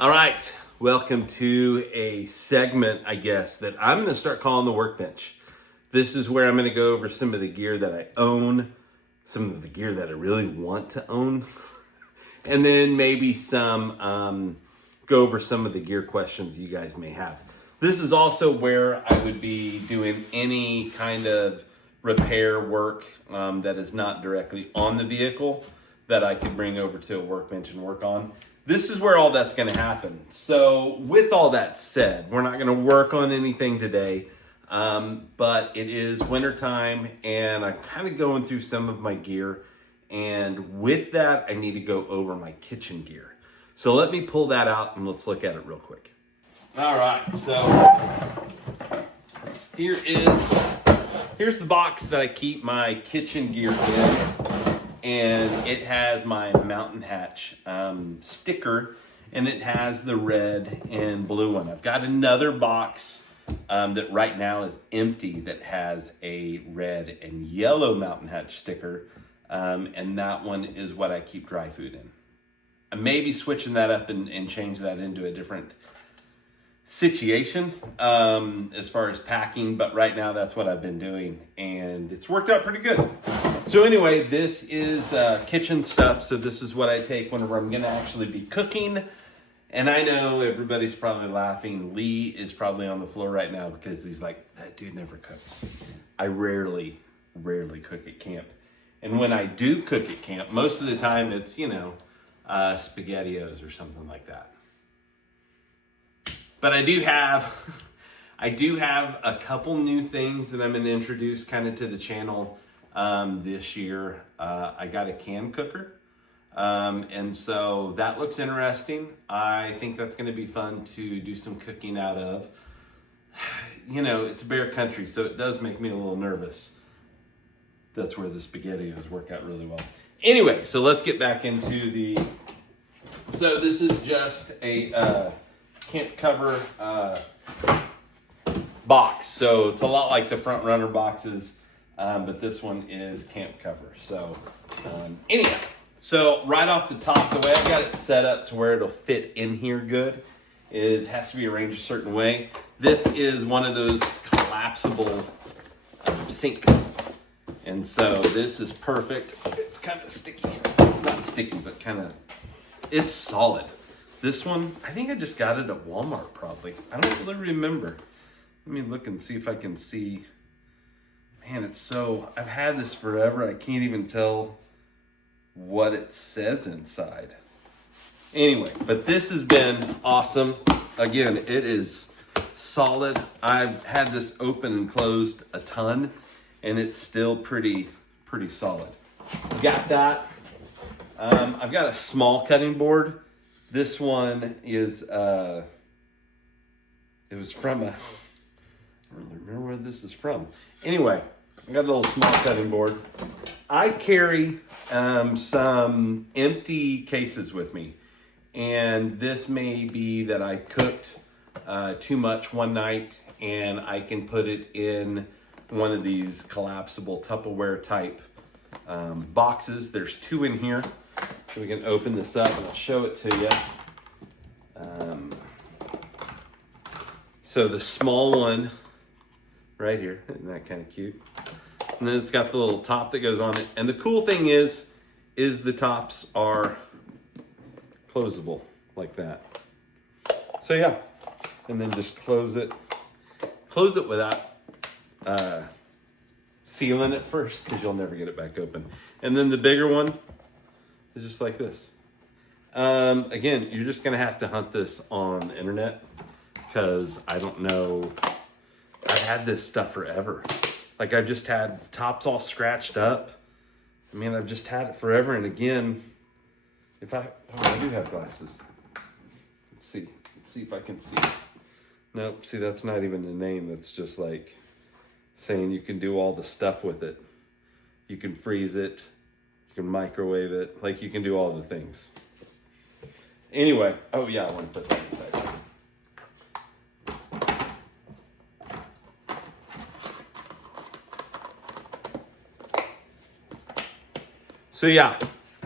All right, welcome to a segment, I guess, that I'm going to start calling the workbench. This is where I'm going to go over some of the gear that I own, some of the gear that I really want to own, and then maybe go over some of the gear questions you guys may have. This is also where I would be doing any kind of repair work that is not directly on the vehicle that I could bring over to a workbench and work on. This is where all that's going to happen. So with all that said, we're not going to work on anything today, but it is wintertime and I'm kind of going through some of my gear. And with that, I need to go over my kitchen gear. So let me pull that out and let's look at it real quick. All right, so here's the box that I keep my kitchen gear in. And it has my Mountain Hatch sticker, and it has the red and blue one. I've got another box that right now is empty that has a red and yellow Mountain Hatch sticker, and that one is what I keep dry food in. I may be switching that up and change that into a different situation as far as packing, but right now that's what I've been doing and it's worked out pretty good. So anyway, this is kitchen stuff. So this is what I take whenever I'm gonna actually be cooking. And I know everybody's probably laughing. Lee is probably on the floor right now because he's like, that dude never cooks. I rarely cook at camp. And when I do cook at camp, most of the time it's, SpaghettiOs or something like that. But I do have a couple new things that I'm going to introduce kind of to the channel this year. I got a can cooker, and so that looks interesting. I think that's going to be fun to do some cooking out of. It's bear country, so it does make me a little nervous. That's where the SpaghettiOs work out really well. Anyway, so let's get back into so this is just a camp cover box. So it's a lot like the front runner boxes, but this one is camp cover. So anyhow, so right off the top, the way I've got it set up to where it'll fit in here good has to be arranged a certain way. This is one of those collapsible sinks. And so this is perfect. It's kind of sticky. Not sticky, but it's solid. This one, I think I just got it at Walmart probably. I don't really remember. Let me look and see if I can see. Man, I've had this forever. I can't even tell what it says inside. Anyway, but this has been awesome. Again, it is solid. I've had this open and closed a ton, and it's still pretty solid. Got that. I've got a small cutting board. This one is, it was from I don't really remember where this is from. Anyway, I got a little small cutting board. I carry some empty cases with me. And this may be that I cooked too much one night and I can put it in one of these collapsible Tupperware type boxes. There's two in here. So we can open this up and I'll show it to you. So the small one right here, isn't that kind of cute? And then it's got the little top that goes on it. And the cool thing is the tops are closable like that. So yeah, and then just close it without sealing it first because you'll never get it back open. And then the bigger one is just like this. Again, you're just gonna have to hunt this on the internet because I don't know. I've had this stuff forever. Like I've just had the tops all scratched up. I mean, I've just had it forever. And again, I do have glasses. Let's see if I can see. Nope, see, that's not even a name. That's just like saying you can do all the stuff with it. You can freeze it. You can microwave it. Like you can do all the things. Anyway, oh yeah, I want to put that inside. So yeah,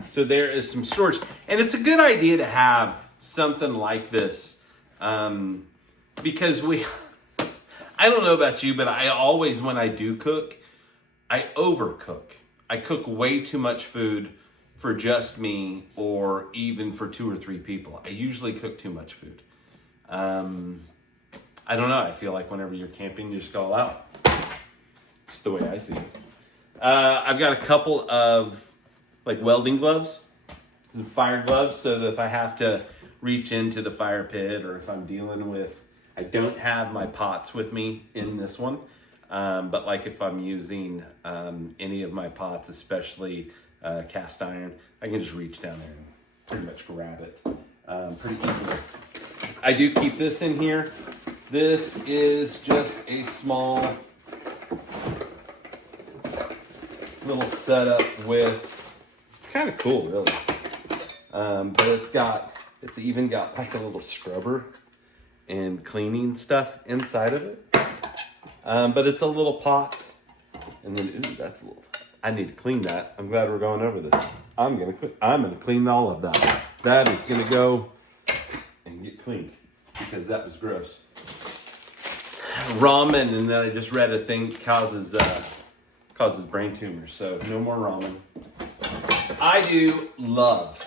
so there is some storage. And it's a good idea to have something like this. Because I don't know about you, but I always, when I do cook, I overcook. I cook way too much food for just me or even for 2 or 3 people. I usually cook too much food. I don't know. I feel like whenever you're camping, you just go all out. It's the way I see it. I've got a couple of like welding gloves, fire gloves, so that if I have to reach into the fire pit or if I'm dealing with, I don't have my pots with me in this one. But like if I'm using any of my pots, especially cast iron, I can just reach down there and pretty much grab it pretty easily. I do keep this in here. This is just a small little setup with, it's kind of cool really. But it's even got like a little scrubber and cleaning stuff inside of it. But it's a little pot. And then, ooh, that's a little, I need to clean that. I'm glad we're going over this. I'm gonna clean all of that. That is gonna go and get cleaned because that was gross. Ramen, and then I just read a thing causes brain tumors, so no more ramen. I love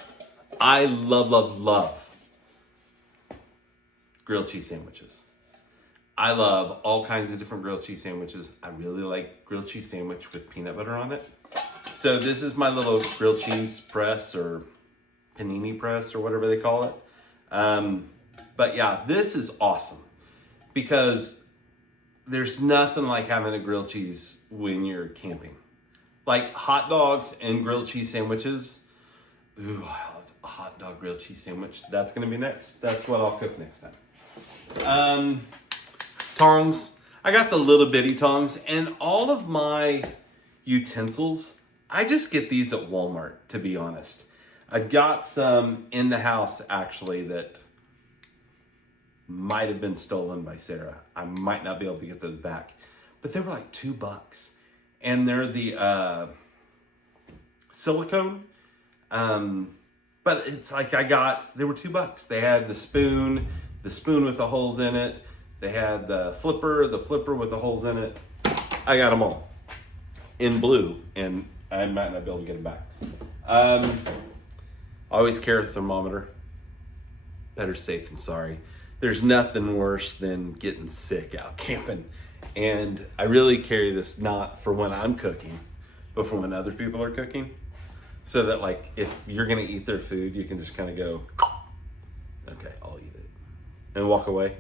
grilled cheese sandwiches. I love all kinds of different grilled cheese sandwiches. I really like grilled cheese sandwich with peanut butter on it. So this is my little grilled cheese press or panini press or whatever they call it. But yeah, this is awesome because there's nothing like having a grilled cheese when you're camping. Like hot dogs and grilled cheese sandwiches. Ooh, a hot dog grilled cheese sandwich. That's gonna be next. That's what I'll cook next time. Tongs. I got the little bitty tongs, and all of my utensils, I just get these at Walmart, to be honest. I've got some in the house actually that might have been stolen by Sarah. I might not be able to get those back, but they were like $2, and they're the silicone. But it's like they were $2. They had the spoon with the holes in it. They had the flipper with the holes in it. I got them all in blue, and I might not be able to get them back. I always carry a thermometer. Better safe than sorry. There's nothing worse than getting sick out camping. And I really carry this not for when I'm cooking, but for when other people are cooking. So that like, if you're gonna eat their food, you can just kind of go, okay, I'll eat it. And walk away.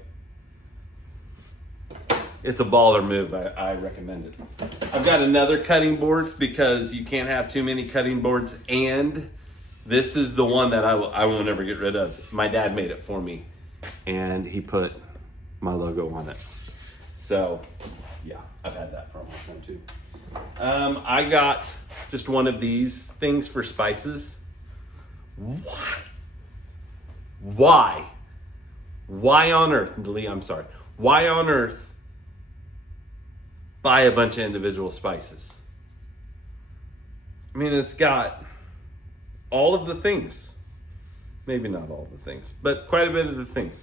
It's a baller move, I recommend it. I've got another cutting board because you can't have too many cutting boards. And this is the one that I will never get rid of. My dad made it for me. And he put my logo on it. So, yeah, I've had that for a long time too. I got just one of these things for spices. Why? Why on earth, Lee, I'm sorry. Why on earth buy a bunch of individual spices? I mean, it's got all of the things. Maybe not all the things, but quite a bit of the things.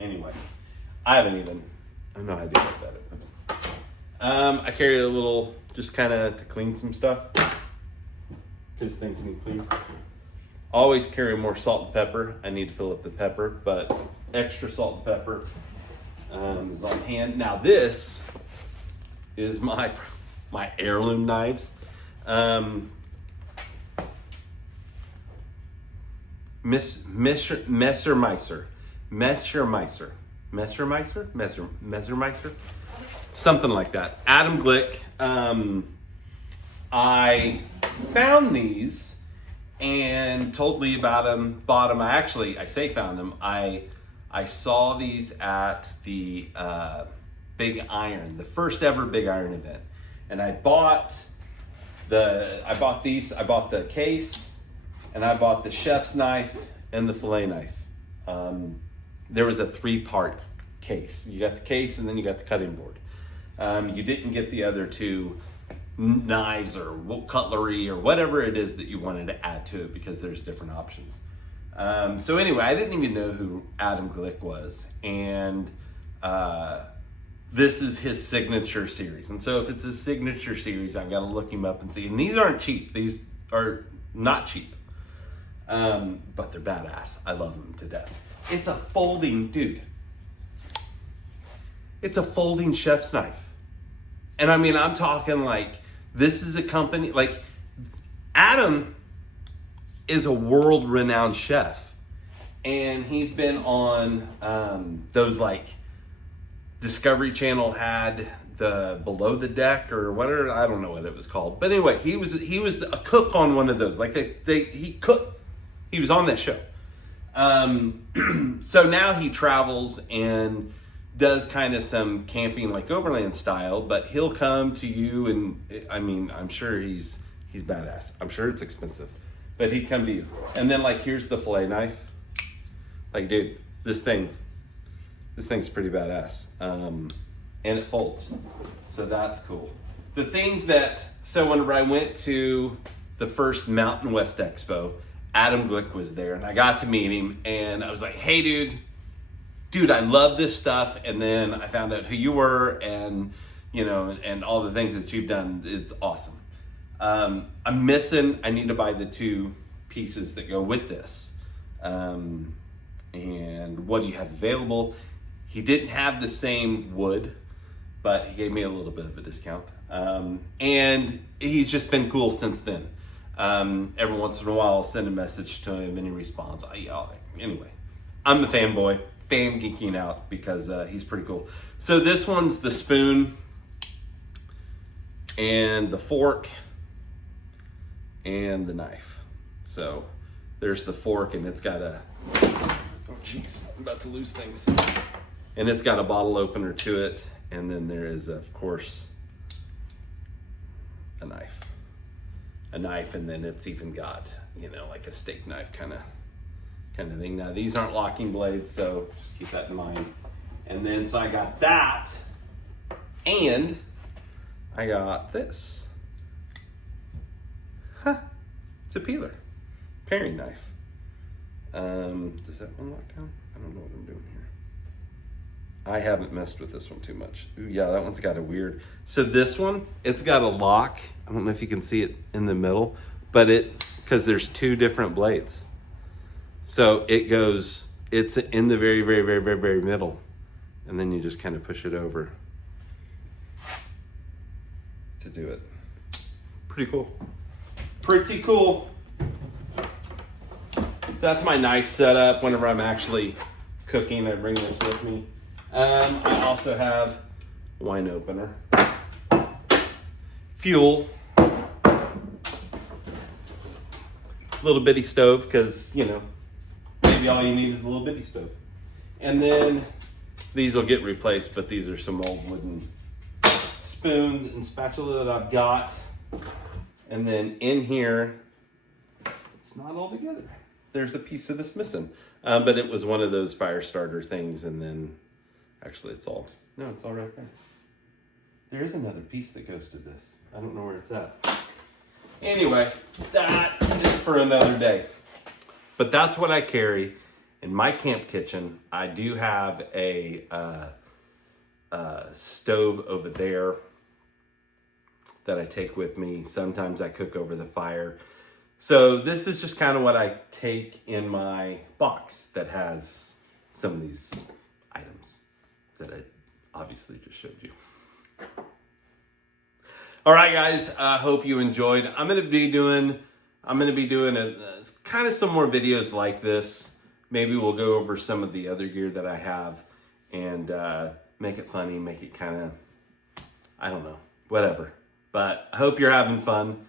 Anyway, I have no idea what that is. I carry a little, just kind of to clean some stuff, because things need clean. Always carry more salt and pepper. I need to fill up the pepper, but extra salt and pepper is on hand. Now this is my heirloom knives. Messermeister, something like that. Adam Glick. I found these and told Lee about them. Bought them. I say found them. I saw these at the Big Iron, the first ever Big Iron event, and I bought these. I bought the case. And I bought the chef's knife and the fillet knife. There was a 3-part case. You got the case and then you got the cutting board. You didn't get the other 2 knives or cutlery or whatever it is that you wanted to add to it because there's different options. So anyway, I didn't even know who Adam Glick was. And this is his signature series. And so if it's his signature series, I've got to look him up and see. And these aren't cheap. These are not cheap. But they're badass. I love them to death. It's a folding, dude. It's a folding chef's knife. And I mean, I'm talking like, this is a company, like Adam is a world-renowned chef. And he's been on those like, Discovery Channel had the Below the Deck or whatever, I don't know what it was called. But anyway, he was a cook on one of those. Like he cooked. He was on that show. So now he travels and does kind of some camping like Overland style, but he'll come to you and I mean, I'm sure he's badass. I'm sure it's expensive, but he'd come to you. And then like, here's the fillet knife. Like, dude, this thing's pretty badass. And it folds. So that's cool. The things so whenever I went to the first Mountain West Expo, Adam Glick was there and I got to meet him and I was like, hey dude, I love this stuff. And then I found out who you were and, you know, and all the things that you've done. It's awesome. I need to buy the 2 pieces that go with this. And what do you have available? He didn't have the same wood, but he gave me a little bit of a discount. And he's just been cool since then. Every once in a while, I'll send a message to him and he responds. Anyway, I'm the fanboy, fan geeking out because he's pretty cool. So this one's the spoon and the fork and the knife. So there's the fork and it's got oh jeez, I'm about to lose things. And it's got a bottle opener to it. And then there is, of course, a knife. And then it's even got, you know, like a steak knife kind of thing. Now these aren't locking blades, so just keep that in mind. And then, so I got that, and I got this. It's a peeler, paring knife. Does that one lock down? I don't know what I'm doing here. I haven't messed with this one too much. Ooh, yeah, that one's got a weird. So this one, it's got a lock. I don't know if you can see it in the middle, but because there's 2 different blades. So it's in the very, very, very, very, very middle. And then you just kind of push it over to do it. Pretty cool. Pretty cool. So that's my knife setup. Whenever I'm actually cooking, I bring this with me. I also have wine opener, fuel, little bitty stove, because, you know, maybe all you need is a little bitty stove. And then these will get replaced, but these are some old wooden spoons and spatula that I've got. And then in here, it's not all together. There's a piece of this missing. But it was one of those fire starter things, and then actually it's all right there. There is another piece that goes to this. I don't know where it's at. Anyway, that is for another day. But that's what I carry in my camp kitchen. I do have a stove over there that I take with me. Sometimes I cook over the fire. So this is just kind of what I take in my box that has some of these items that I obviously just showed you. All right, guys, I hope you enjoyed. I'm going to be doing kind of some more videos like this. Maybe we'll go over some of the other gear that I have and make it funny, make it kind of, I don't know, whatever. But I hope you're having fun.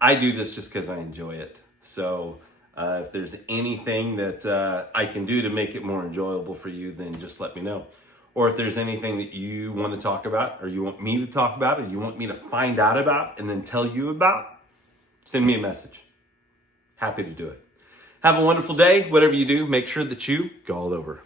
I do this just because I enjoy it. So if there's anything that I can do to make it more enjoyable for you, then just let me know. Or if there's anything that you want to talk about, or you want me to talk about, or you want me to find out about and then tell you about, send me a message. Happy to do it. Have a wonderful day. Whatever you do, make sure that you go all over.